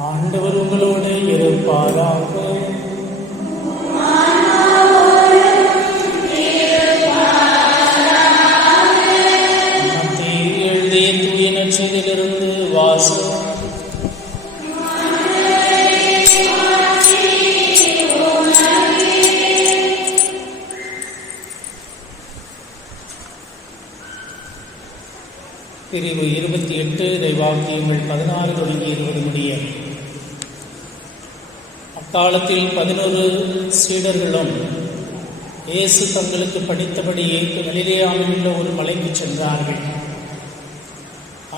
ஆண்டவர் உங்களோடு இருப்பாராக. மத்தேயு எழுதிய தூய நற்செய்தியிலிருந்து வாசகம். பிரிவு 28 இறைவாக்கியங்கள் 16 தொடங்கி 20 முடிய. அக்காலத்தில் 11 சீடர்களும் இயேசு தங்களுக்கு படித்தபடியே கலிலேயாவில் உள்ள ஒரு மலைக்கு சென்றார்கள்.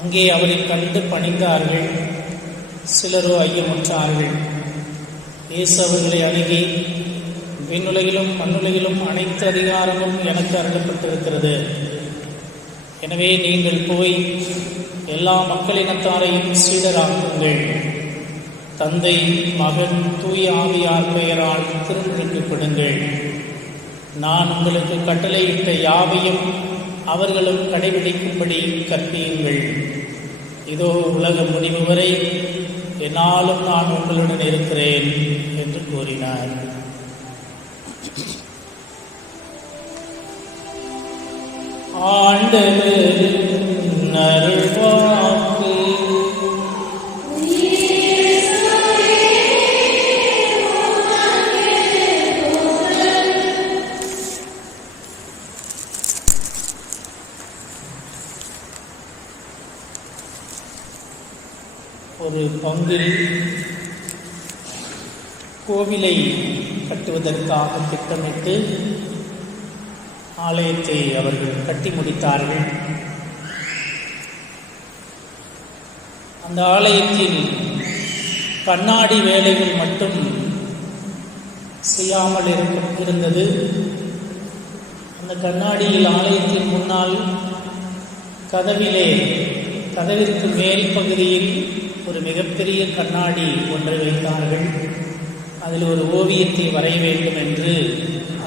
அங்கே அவரை கண்டு பணிந்தார்கள். சிலரோ ஐயமுற்றார்கள். இயேசு அவர்களை அணுகி, விண்ணுலகிலும் மண்ணுலகிலும் அனைத்து அதிகாரமும் எனக்கு அருளப்பட்டிருக்கிறது. எனவே நீங்கள் போய் எல்லா மக்களினத்தாரையும் சீடராக்குங்கள். தந்தை, மகன், தூய ஆவியார் பெயரால் திருமுழுக்குப்படுங்கள். நான் உங்களுக்கு கட்டளையிட்ட யாவையும் அவர்களும் கடைபிடிக்கும்படி கற்பியுங்கள். இதோ உலக முடிவு வரை என்னாலும் நான் உங்களுடன் இருக்கிறேன் என்று கூறினார். ஆண்டவரின் அருள்வாக்கு. ஒரு பங்கில் கோவிலை கட்டுவதற்காக திட்டமிட்டு ஆலயத்தை அவர்கள் கட்டி முடித்தார்கள். அந்த ஆலயத்தில் கண்ணாடி வேலைகள் மட்டும் செய்யாமல் இருந்தது. அந்த கண்ணாடியில் ஆலயத்தின் முன்னால் கதவிற்கு மேல் பகுதியில் ஒரு மிகப்பெரிய கண்ணாடி ஒன்றை வைத்தார்கள். அதில் ஒரு ஓவியத்தை வரைய வேண்டும் என்று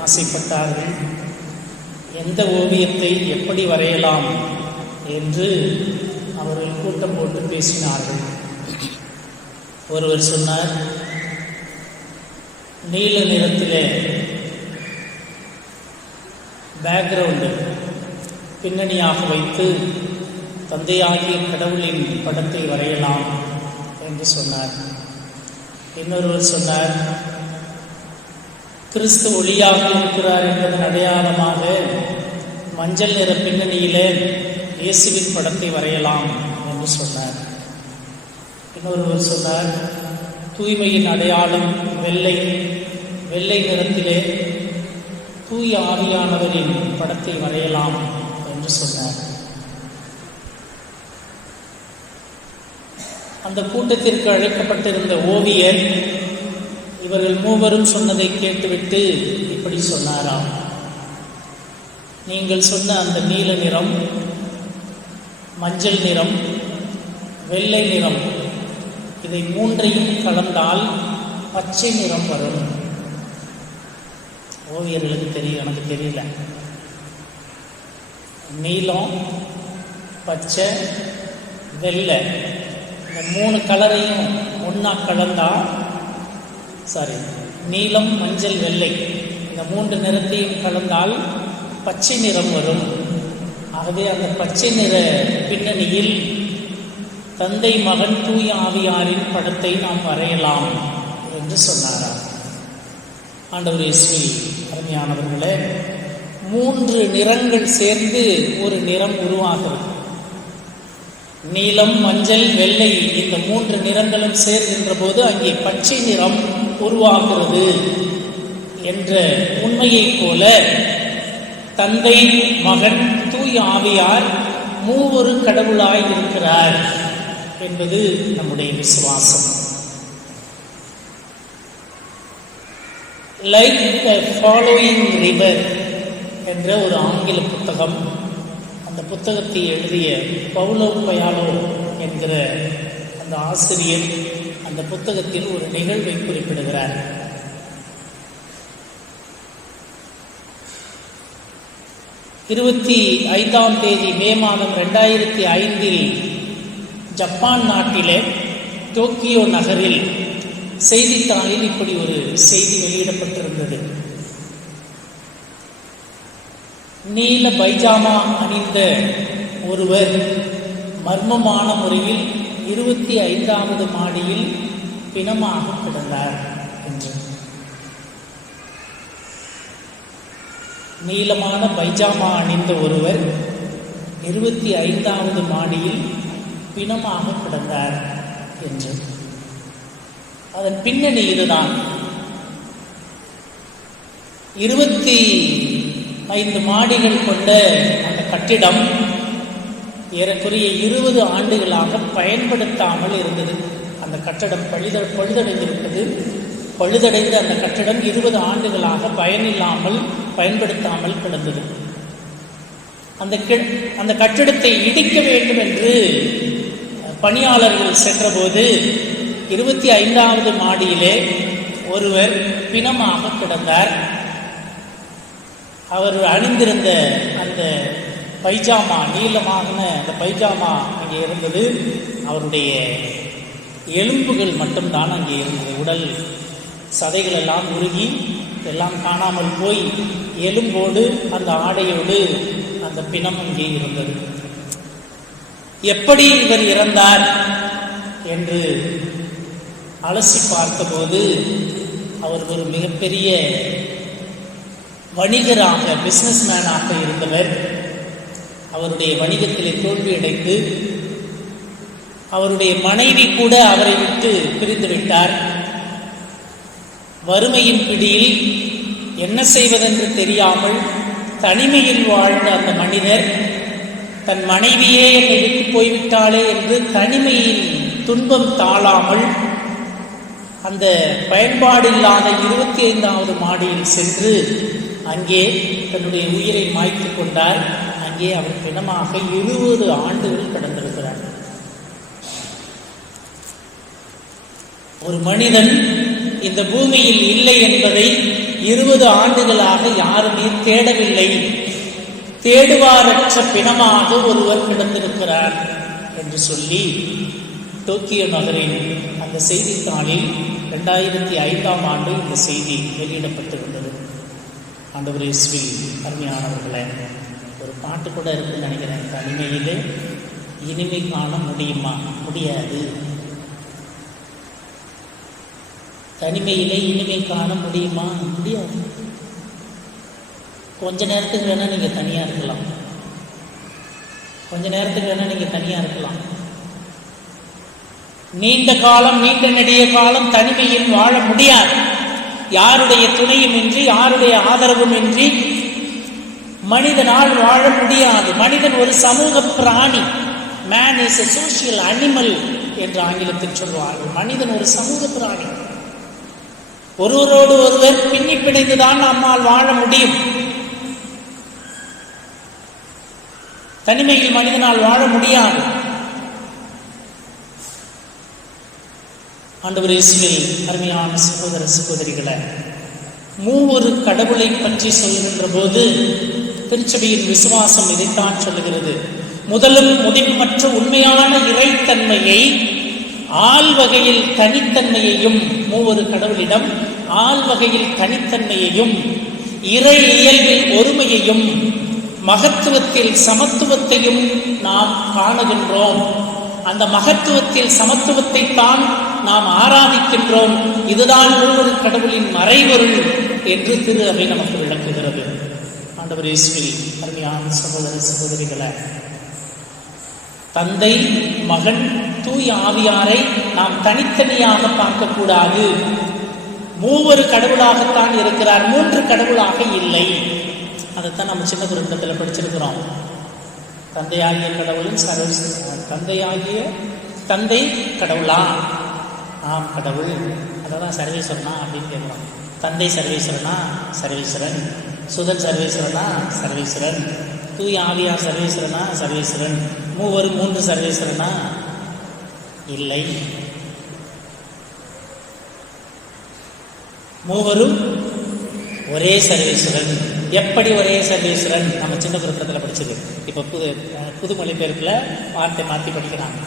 ஆசைப்பட்டார்கள். எந்த ஓவியத்தை எப்படி வரையலாம் என்று அவர்கள் கூட்டம் போட்டு பேசினார்கள். ஒருவர் சொன்னார், நீல நிறத்திலே பேக்ரவுண்டு பின்னணியாக வைத்து தந்தையாகிய கடவுளின் படத்தை வரையலாம் என்று சொன்னார். இன்னொருவர் சொன்னார், கிறிஸ்து ஒளியாக இருக்கிறார் என்பதன் அடையாளமாக மஞ்சள் நிற பின்னணியிலே இயேசுவின் படத்தை வரையலாம் என்று சொன்னார். இன்னொருவர் சொன்னார், தூய்மையின் அடையாளம் வெள்ளை நிறத்திலே தூய ஆவியானவரின் படத்தை வரையலாம் என்று சொன்னார். அந்த கூட்டத்திற்கு அழைக்கப்பட்டிருந்த ஓவியர் இவர்கள் மூவரும் சொன்னதை கேட்டுவிட்டு இப்படி சொன்னாராம், நீங்கள் சொன்ன அந்த நீல நிறம், மஞ்சள் நிறம், வெள்ளை நிறம், இதை மூன்றையும் கலந்தால் பச்சை நிறம் வரும். ஓவியர்களுக்கு தெரியும், எனக்கு தெரியல. நீலம், பச்சை, வெள்ளை, இந்த 3 கலரையும் ஒன்றா கலந்தா, நீலம், மஞ்சள், வெள்ளை, இந்த 3 நிறத்தையும் கலந்தால் பச்சை நிறம் வரும். ஆகவே அந்த பச்சை நிற பின்னணியில் தந்தை, மகன், தூய ஆவியாரின் படத்தை நாம் வரையலாம் என்று சொன்னாராம். ஆண்டவர் இயேசுவில் அருமையானவர்களே, 3 நிறங்கள் சேர்ந்து ஒரு நிறம் உருவாகிறது. நீலம், மஞ்சள், வெள்ளை, இந்த 3 நிறங்களும் சேர்கின்ற போது அங்கே பச்சை நிறம் உருவாகிறது என்ற உண்மையைப் போல தந்தை, மகன், தூய ஆவியார் மூவொரு கடவுளாய் இருக்கிறார் என்பது நம்முடைய விசுவாசம். லைக் த ஃபாலோயிங் ரிவர் என்ற ஒரு ஆங்கில புத்தகம், அந்த புத்தகத்தை எழுதிய பவுலோ கொயலோ என்கிற அந்த ஆசிரியர் அந்த புத்தகத்தில் ஒரு நிகழ்வை குறிப்பிடுகிறார். 25 மே 2005 ஜப்பான் நாட்டிலே டோக்கியோ நகரில் செய்தித்தாளில் இப்படி ஒரு செய்தி வெளியிடப்பட்டிருந்தது. நீல பைஜாமா அணிந்த ஒருவர் மர்மமான முறையில் 25வது மாடியில் பிணமாக கிடந்தார் என்று. நீளமான பைஜாமா அணிந்த ஒருவர் 25வது மாடியில் பிணமாக கிடந்தார் என்று. அதன் பின்னணி இதுதான். 25 மாடிகள் கொண்ட அந்த கட்டிடம் ஏறக்குறைய 20 ஆண்டுகளாக பயன்படுத்தாமல் இருந்தது. அந்த கட்டடம் பழுதடைந்திருப்பது. பழுதடைந்த அந்த கட்டடம் 20 ஆண்டுகளாக பயனில்லாமல் பயன்படுத்தாமல் கிடந்தது. அந்த கட்டிடத்தை இடிக்க வேண்டும் என்று பணியாளர்கள் சென்றபோது 25வது மாடியிலே ஒருவர் பிணமாக கிடந்தார். அவர் அணிந்திருந்த அந்த பைஜாமா, நீளமான அந்த பைஜாமா அங்கே இருந்தது. அவருடைய எலும்புகள் மட்டும்தான் அங்கே இருந்தது. உடல் சதைகள் எல்லாம் உருகி எல்லாம் காணாமல் போய் எலும்போடு அந்த ஆடையோடு அந்த பிணம் அங்கே இருந்தது. எப்படி இவர் இறந்தார் என்று அலசி பார்த்தபோது அவர் ஒரு மிகப்பெரிய வணிகராக, பிசினஸ் மேனாக இருந்தவர். அவருடைய வணிகத்திலே தோல்வியடைந்து அவருடைய மனைவி கூட அவரை விட்டு பிரிந்து விட்டார். வறுமையின் பிடியில் என்ன செய்வதென்று தெரியாமல் தனிமையில் வாழ்ந்த அந்த மனிதர் தன் மனைவியே என்னை விட்டு போய்விட்டாளே என்று தனிமையில் துன்பம் தாழாமல் அந்த பயன்பாடில்லாத 25வது மாடியில் சென்று அங்கே தன்னுடைய உயிரை மாய்த்து கொண்டார். அங்கே அவர் பிணமாக 20 ஆண்டுகள் கடந்திருக்கிறார். ஒரு மனிதன் இந்த பூமியில் இல்லை என்பதை 20 ஆண்டுகளாக யாருமே தேடவில்லை. தேடுவாரற்ற பிணமாக ஒருவர் கிடந்திருக்கிறார் என்று சொல்லி டோக்கியோ நகரின் அந்த செய்தித்தாளில் 2005ஆம் ஆண்டு இந்த செய்தி வெளியிடப்பட்டிருந்தது. ஆண்டவர் இயேசுவில் அருமையானவர்களே, ஒரு பாட்டு கூட இருக்குன்னு நினைக்கிறேன். தனிமையிலே இனிமை காண முடியுமா? முடியாது. தனிமையிலே இனிமை காண முடியுமா? முடியாது. கொஞ்ச நேரத்துக்கு வேணா நீங்க தனியா இருக்கலாம். கொஞ்ச நேரத்துக்கு வேணா நீங்க தனியா இருக்கலாம். நீண்ட காலம், நீண்ட நெடிய காலம் தனிமையில் வாழ முடியாது. யாருடைய துணையும் இன்றி, யாருடைய ஆதரவும் இன்றி மனிதனால் வாழ முடியாது. மனிதன் ஒரு சமூக பிராணி. Man is a social animal என்று ஆங்கிலத்தில் சொல்வார்கள். மனிதன் ஒரு சமூக பிராணி. ஒருவரோடு ஒருவர் பின்னி பிணைந்துதான் நம்மால் வாழ முடியும். தனிமையில் மனிதனால் வாழ முடியாது. ஆண்டவர் இயேசுவில் அருமையான சகோதர சகோதரிகளை, மூவொரு கடவுளை பற்றி சொல்கின்ற போது திருச்சபையின் விசுவாசம் இதைத்தான் சொல்லுகிறது. முதலும் முடிவுமற்ற உண்மையான இறைத்தன்மையை, ஆள் வகையில் தனித்தன்மையையும், மூவொரு கடவுளிடம் ஆள் வகையில் தனித்தன்மையையும், இறை இயல்பில் ஒருமையையும், மகத்துவத்தில் சமத்துவத்தையும் நாம் காணுகின்றோம். அந்த மகத்துவத்தில் சமத்துவத்தை தான் நாம் ஆராதிக்கின்றோம். இதுதான் ஒவ்வொரு கடவுளின் மறைபொருள் என்று திரு அவை நமக்கு விளக்குகிறது. ஆண்டவர் இயேசுவில் அருமையான சகோதர சகோதரிகளை, தந்தை, மகன், தூய ஆவியாரை நாம் தனித்தனியாக பார்க்கக்கூடாது. மூவொரு கடவுளாகத்தான் இருக்கிறார், மூன்று கடவுளாக இல்லை. அதைத்தான் நம்ம சின்ன குருண்டத்தில் படிச்சிருக்கிறோம். தந்தையாகிய கடவுளும் தந்தை கடவுளா? ஆம், கடவுள். அதான் சர்வேஸ்வரனா அப்படின்னு கேட்குறோம். தந்தை சர்வேஸ்வரனா? சர்வேஸ்வரன். சுதன் சர்வேஸ்வரனா? சர்வேஸ்வரன். தூய ஆவியார் சர்வேஸ்வரனா? சர்வேஸ்வரன். மூவரும் மூன்று சர்வேஸ்வரனா? இல்லை. மூவரும் ஒரே சர்வேஸ்வரன். எப்படி ஒரே சர்வேஸ்வரன்? நம்ம சின்ன குருப்பத்தில் படிச்சது. இப்போ புது மொழிபெயர்ப்பில் வார்த்தை மாற்றி படிக்கிறாங்க.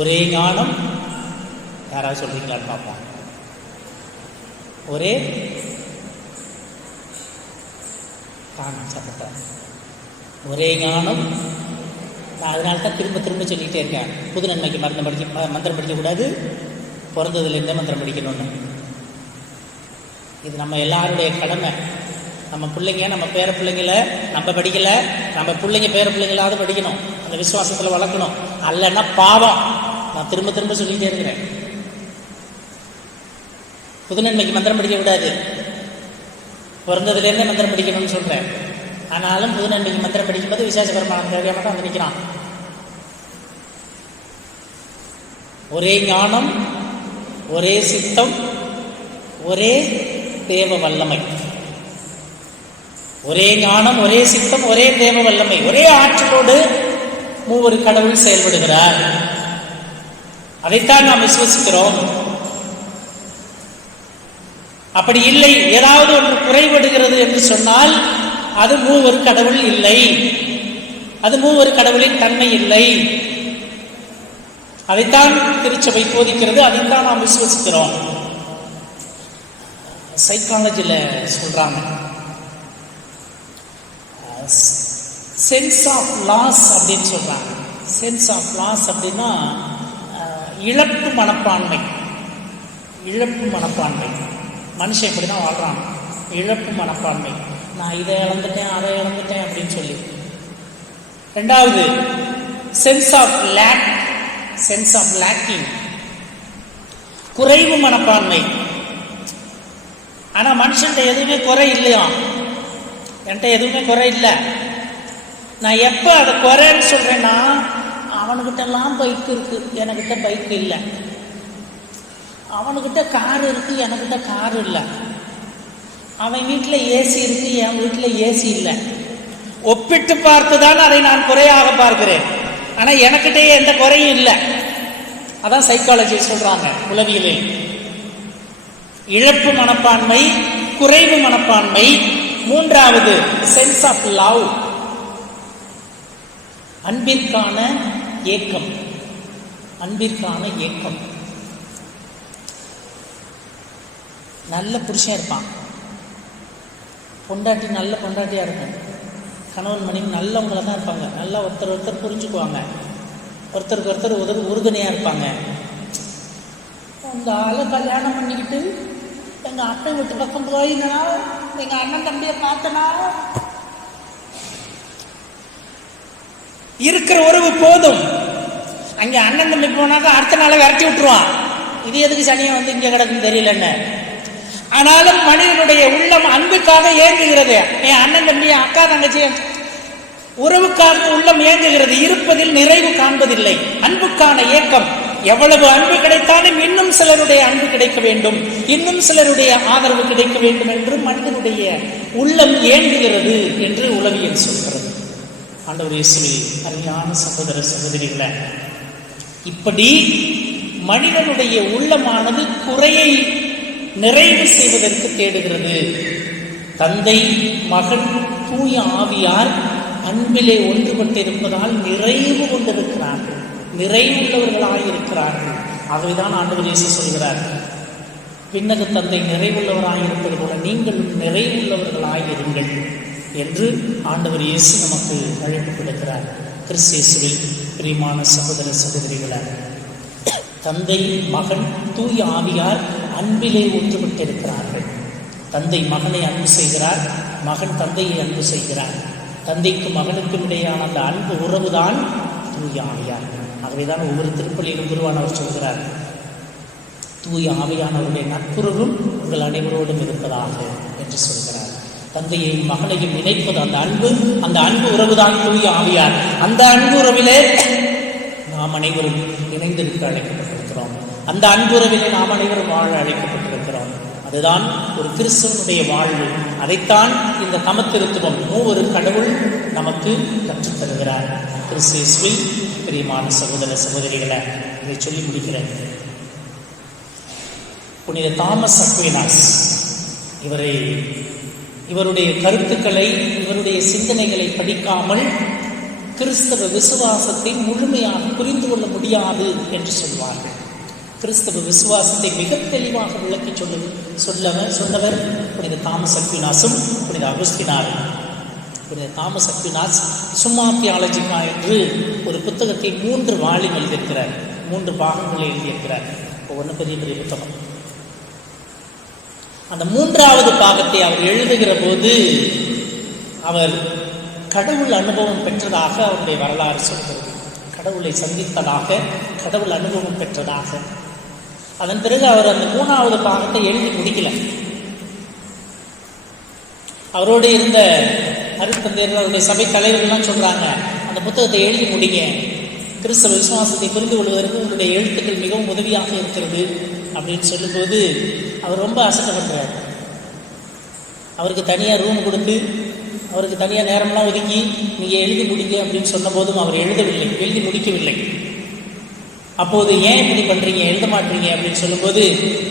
ஒரே ஞானம். யாராவது சொல்றீங்களான்னு பார்ப்போம். ஒரே சத்தத்தை ஒரே ஞானம். நான் அதனால தான் திரும்ப திரும்ப சொல்லிகிட்டே இருக்கேன், புது நன்மைக்கு மந்திரம் படிக்கக்கூடாது, பிறந்ததுலேருந்தே மந்திரம் படிக்கணும்னு. இது நம்ம எல்லாருடைய கடமை. நம்ம பிள்ளைங்க, நம்ம பேர பிள்ளைங்களை நம்ம படிக்கலை, நம்ம பிள்ளைங்க பேர பிள்ளைங்களாவது படிக்கணும், அந்த விசுவாசத்தில் வளர்க்கணும். அல்லன்னா பாவம். நான் திரும்ப திரும்ப சொல்லிகிட்டே இருக்கிறேன், புது நன்மைக்கு மந்திரம் படிக்கக்கூடாது, பிறந்ததுலேருந்தே மந்திரம் படிக்கணும்னு சொல்கிறேன். ஆனாலும் புது நன்மைக்கு மந்திரம் படிக்கும்போது விசேஷ பெருமானம் தேவையாக தான் வந்து நிற்கிறான். ஒரே ஞானம், ஒரே சித்தம், ஒரே தேவ வல்லமை. ஒரே ஞானம், ஒரே சித்தம், ஒரே தேவ வல்லமை, ஒரே ஆற்றலோடு மூவொரு கடவுள் செயல்படுகிறார். அதைத்தான் நாம் விசுவசிக்கிறோம். அப்படி இல்லை, ஏதாவது ஒன்று குறைபடுகிறது என்று சொன்னால் அது மூவொரு கடவுள் இல்லை, அது மூவொரு கடவுளின் தன்மை இல்லை. அதைத்தான் திருச்சபை போதிக்கிறது, அதைத்தான் நாம் விசுவசிக்கிறோம். சைக்காலஜியில் சொல்றாங்க, சென்ஸ் ஆஃப் லாஸ் அப்படின்னு சொல்றாங்க. சென்ஸ் ஆஃப் லாஸ் அப்படின்னா இழப்பு மனப்பான்மை. இழப்பு மனப்பான்மை, மனுஷன் இப்படி தான் வாழ்றான், இழப்பு மனப்பான்மை. நான் இதை இழந்துட்டேன், அதை இழந்துட்டேன் அப்படின்னு சொல்லி. ரெண்டாவது sense of lack, sense of lacking, குறைவு மனப்பான்மை. ஆனா மனுஷன்ட்ட எதுவுமே குறை இல்லையா, என்கிட்ட எதுவுமே குறை இல்லை. நான் எப்ப அதை குறைன்னு சொல்றேன்னா, அவனுக்கிட்ட எல்லாம் பைக் இருக்கு, எனக்கிட்ட பைக் இல்லை. அவனுக்கிட்ட கார் இருக்கு, எனக்கிட்ட கார் இல்லை. அவன் வீட்டில் ஏசி இருக்கு, என் வீட்டில் ஏசி இல்லை. ஒப்பிட்டு பார்த்துதான் அதை நான் குறையாக பார்க்கிறேன். ஆனா எனக்கிட்டே எந்த குறையும் இல்லை. அதான் சைக்காலஜி சொல்றாங்க, உளவியலில். இழப்பு மனப்பான்மை, குறைவு மனப்பான்மை. மூன்றாவது சென்ஸ் ஆஃப் லவ், அன்பிற்கான ஏக்கம். அன்பிற்கான ஏக்கம். நல்ல புருஷன் இருப்பான், பொண்டாட்டி நல்ல பொண்டாட்டியா இருக்கும், கணவன் மனைவி நல்லவங்கள தான் இருப்பாங்க, நல்லா ஒருத்தர் புரிஞ்சுக்குவாங்க, ஒருத்தருக்கு ஒருத்தர் உறுதுணையா இருப்பாங்க. அந்த ஆளை கல்யாணம் பண்ணிக்கிட்டு எங்க அப்பா வீட்டு பக்கம் போயினா, எங்க அண்ணன் தம்பியை பார்த்தனா, இருக்கிற உறவு போதும். அங்க அண்ணன் தம்பி போனாக்க அடுத்த நாளை விரட்டி விட்டுருவான். இது எதுக்கு சனியை வந்து இங்க கிடக்குன்னு தெரியலன்னு. ஆனாலும் மனிதனுடைய உள்ளம் அன்புக்காக ஏங்குகிறது. என் அண்ணன் தம்பி, அக்கா தங்கச்சி, உறவுக்காக உள்ளம் ஏங்குகிறது. இருப்பதில் நிறைவு காண்பதில்லை. அன்புக்கான ஏக்கம். எவ்வளவு அன்பு கிடைத்தாலும் இன்னும் சிலருடைய அன்பு கிடைக்க வேண்டும், இன்னும் சிலருடைய ஆதரவு கிடைக்க வேண்டும் என்று மனிதனுடைய உள்ளம் ஏங்குகிறது என்று உளவியல் சொல்கிறது. ஆண்டவர் இயேசுவில் அருமையான சகோதர சகோதரிகளை, இப்படி மனிதனுடைய உள்ளமானது குறையை நிறைவு செய்வதற்கு தேடுகிறது. தந்தை, மகன், தூய ஆவியார் அன்பிலே ஒன்றுபட்டிருப்பதால் நிறைவு கொண்டிருக்கிறார்கள், நிறைவுள்ளவர்களாயிருக்கிறார்கள். ஆகவேதான் ஆண்டவர் இயேசு சொல்கிறார், விண்ணக தந்தை நிறைவுள்ளவராயிருப்பது போல நீங்களும் நிறைவுள்ளவர்களாயிருங்கள் என்று ஆண்டவர் இயேசு நமக்கு அழைப்பு கொடுக்கிறார். கிறிஸ்தேசுவில் பிரியமான சகோதர சகோதரிகளார், தந்தை, மகன், தூய ஆவியார் அன்பிலே ஒன்றுபட்டிருக்கிறார்கள். தந்தை மகனை அன்பு செய்கிறார், மகன் தந்தையை அன்பு செய்கிறார். தந்தைக்கும் மகனுக்கும் இடையான அந்த அன்பு உறவுதான் தூய ஆவியார். ஆகவேதான் ஒவ்வொரு திருப்பலியிலும் குருவானவர் சொல்கிறார், தூய ஆவியானவருடைய நட்புறவும் உங்கள் அனைவரோடும் இருப்பதாக என்று சொல்கிறார். தந்தையையும் மகனையும் இணைப்பது அந்த அன்பு உறவுதான் தூய ஆவியார். அந்த அன்பு உறவிலே நாம் அனைவரும் இணைந்திருக்க அழைக்கப்பட்டிருக்கிறோம். அந்த அன்பு உறவிலே நாம் அனைவரும் வாழ அழைக்கப்பட்டிருக்கிறோம். அதுதான் ஒரு கிறிஸ்தவனுடைய வாழ்வு. அதைத்தான் இந்த தமத்திருத்துவம் மூவொரு கடவுள் நமக்கு கற்றுத்தருகிறார். கிறிஸ்துவில் பிரியமான சகோதர சகோதரிகளை, இதை சொல்லி முடிக்கிறேன். புனித தாமஸ் அக்வீனாஸ் இவருடைய கருத்துக்களை, இவருடைய சிந்தனைகளை படிக்காமல் கிறிஸ்தவ விசுவாசத்தை முழுமையாக புரிந்து கொள்ள முடியாது என்று சொல்வார்கள். கிறிஸ்தவ விசுவாசத்தை மிக தெளிவாக விளக்கி சொன்னவர் புனித தாமஸ் அக்வினாஸும் புனித அகுஸ்தினாரும். புனித தாமஸ் அக்வினாஸ் சும்மா தியாலஜிகா என்று ஒரு புத்தகத்தை 3 வால்யூம் எழுதியிருக்கிறார், 3 பாகங்களை எழுதியிருக்கிறார். ஒவ்வொன்று பெரிய பெரிய புத்தகம். அந்த 3வது பாகத்தை அவர் எழுதுகிற போது அவர் கடவுள் அனுபவம் பெற்றதாக அவருடைய வரலாறு சொல்கிறது. கடவுளை சந்தித்ததாக, கடவுள் அனுபவம் பெற்றதாக. அதன் பிறகு அவர் அந்த 3வது பாகத்தை எழுதி முடிக்கல. அவரோடு இருந்த அருட்தந்தையர்கள், அவருடைய சபை தலைவர்கள்லாம் சொல்றாங்க, அந்த புத்தகத்தை எழுதி முடிங்க, கிறிஸ்தவ விசுவாசத்தை புரிந்து கொள்வதற்கு உங்களுடைய எழுத்துக்கள் மிகவும் உதவியாக இருக்கிறது அப்படின்னு சொல்லும்போது அவர் ரொம்ப அசட்டப்படுறார். அவருக்கு தனியாக ரூம் கொடுத்து, அவருக்கு தனியாக நேரம்லாம் ஒதுக்கி நீங்கள் எழுதி முடிங்க அப்படின்னு சொன்ன போதும் அவர் எழுதவில்லை, எழுதி முடிக்கவில்லை. அப்போது ஏன் இப்படி பண்ணுறீங்க, எழுத மாட்டீங்க அப்படின்னு சொல்லும்போது,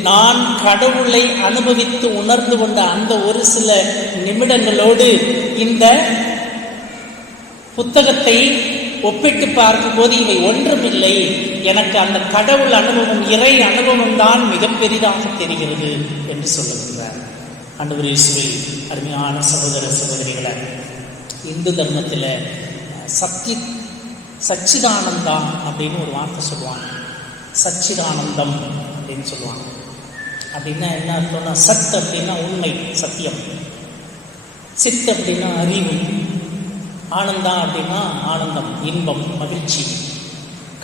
நான் கடவுளை அனுபவித்து உணர்ந்து கொண்ட அந்த ஒரு சில நிமிடங்களோடு இந்த புத்தகத்தை ஒப்பிட்டு பார்க்கும்போது இவை ஒன்றுமில்லை, எனக்கு அந்த கடவுள் அனுபவம், இறை அனுபவம் தான் மிக பெரிதாக தெரிகிறது என்று சொல்லுகிறார். ஆண்டவர் இயேசுவில் அருமையான சகோதர சகோதரிகளை, இந்து தர்மத்தில் சச்சிதானந்தா அப்படின்னு ஒரு வார்த்தை சொல்லுவாங்க. சச்சிதானந்தம் அப்படின்னு சொல்லுவாங்க. அப்படின்னா என்ன அர்த்தம்னா, சத் அப்படின்னா உண்மை, சத்தியம். சித் அப்படின்னா அறிவு. ஆனந்தா அப்படின்னா ஆனந்தம், இன்பம், மகிழ்ச்சி.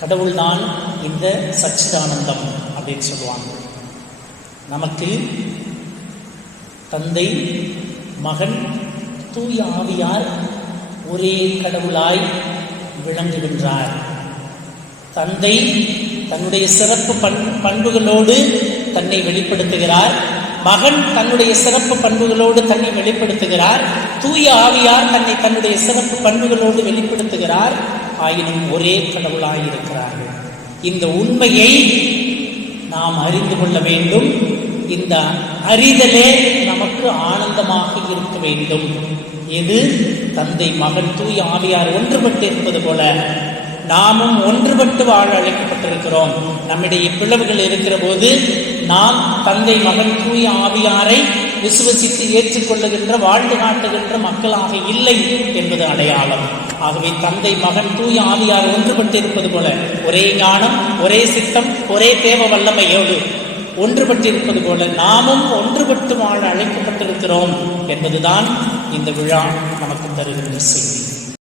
கடவுள்தான் இந்த சச்சிதானந்தம் அப்படின்னு சொல்லுவாங்க. நமக்கு தந்தை, மகன், தூய ஆவியார் ஒரே கடவுளாய் விளங்குகின்றார். தந்தை தன்னுடைய சிறப்பு பண்புகளோடு தன்னை வெளிப்படுத்துகிறார். மகன் தன்னுடைய சிறப்பு பண்புகளோடு தன்னை வெளிப்படுத்துகிறார். தூய ஆவியார் தன்னுடைய சிறப்பு பண்புகளோடு வெளிப்படுத்துகிறார். ஆயினும் ஒரே கடவுளாய் இருக்கிறார்கள். இந்த உண்மையை நாம் அறிந்து கொள்ள வேண்டும். இந்த அறிதலே நமக்கு ஆனந்தமாக இருக்க வேண்டும். எது? தந்தை, மகன், தூய ஆவியார் ஒன்றுபட்டு இருப்பது போல நாமும் ஒன்றுபட்டு வாழ அழைக்கப்பட்டிருக்கிறோம். நம்முடைய பிளவுகள் இருக்கிற போது நாம் தந்தை, மகன், தூய ஆவியாரை விசுவசித்து ஏற்றுக்கொள்ளுகின்ற, வாழ்ந்து காட்டுகின்ற மக்களாக இல்லை என்பது அடையாளம். ஆகவே தந்தை, மகன், தூய ஆவியார் ஒன்றுபட்டு இருப்பது போல, ஒரே ஞானம், ஒரே சித்தம், ஒரே தேவ வல்லமையோடு ஒன்றுபட்டிருப்பது போல நாமும் ஒன்றுபட்டு வாழ அழைக்கப்பட்டிருக்கிறோம் என்பதுதான் இந்த விழா நமக்கு தருகின்ற செய்தி.